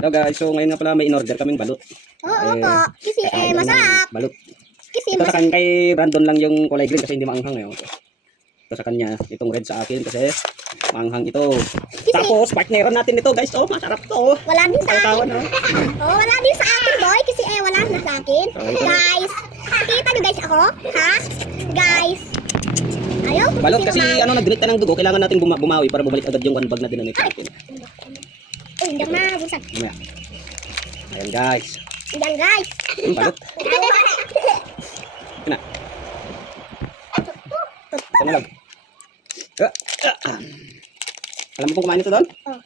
Hello guys, so ngayon nga pala may in-order kaming balut. Oo po. Kasi masarap. Balut. Kasi Ito sa kanya kay Brandon lang yung kulay green kasi hindi maanghang eh. Ito sa kanya, itong red sa akin kasi maanghang ito. Tapos partneran natin ito guys, oh masarap to. Wala din sa akin. Kawan, oh. Oh, wala din sa akin boy. Kasi wala na sa akin. Guys, nakita nyo guys ako? Ha? Guys. Ayaw. Balot kasi nag-donate ng dugo, kailangan natin bumawi para bumalik agad yung bag na dinonate natin. Hindi ako mabusag. Mamaya. Ayan guys. Yan guys. Balot. Ito na. Ito na lang. Alam mo kung kumain ito doon? Oh.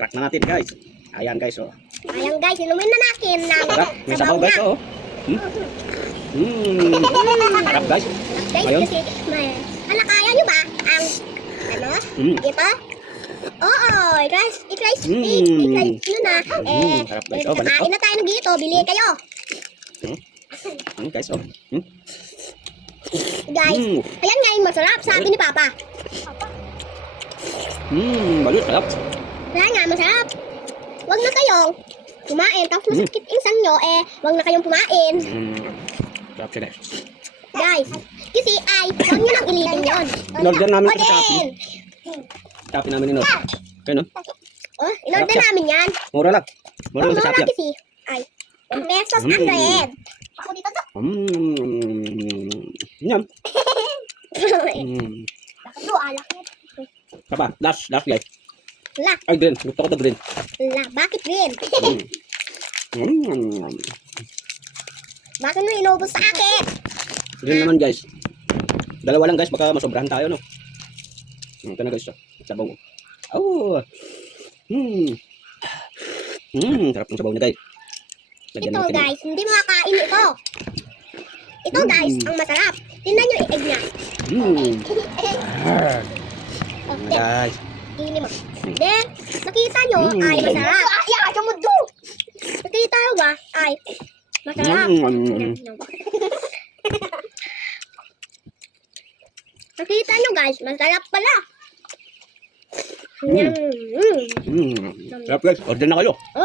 Crack na natin guys. Ayan guys oh. Ayan guys, inumin na natin ng Sarap. May sabaw guys oh. Sarap guys. Guys, Ayun. kasi kaya nyo ba ang ito? Oo, i-rice nyo na. Sarap guys. Oh, balik Kain na tayo ng dito, bili kayo. Guys oh. Guys, ayan nga yung masarap, sabi ni Papa. Balut sarap. Ayan nga, masarap. Huwag na kayong kumain, tapos masakit ingsan nyo, huwag na kayong kumain. Sarap siya guys. Guys, kasi huwag nyo nang ilipin yun. In-order namin ito sa Again! Shopee namin in-order. Okay no? Oh, in-order namin yan. Mura lang. Mura lang sa Mura Shopee. kasi, 1 pesos 100. Ako dito to. Yum. Ito, alak mo. Kapa, last guys. La, Ay green, gusto ko to green. bakit green? Bakit mo inubos sa akin? Green naman guys. Dalawa lang guys, baka masobrahan tayo no. Ito na guys. Sabaw. Oh. Sarap ng sabaw niya guys. Lagyan Ito natin. guys, hindi makakain ito. Ito guys, ang masarap. Tingnan nyo yung egg niya. Okay, Guys. ini mo. Then, nakita nyo, ay masarap. Nakita nyo ba? Ay, masarap. Nakita nyo guys, masarap pala. Sarap guys. Order na kayo. Oh,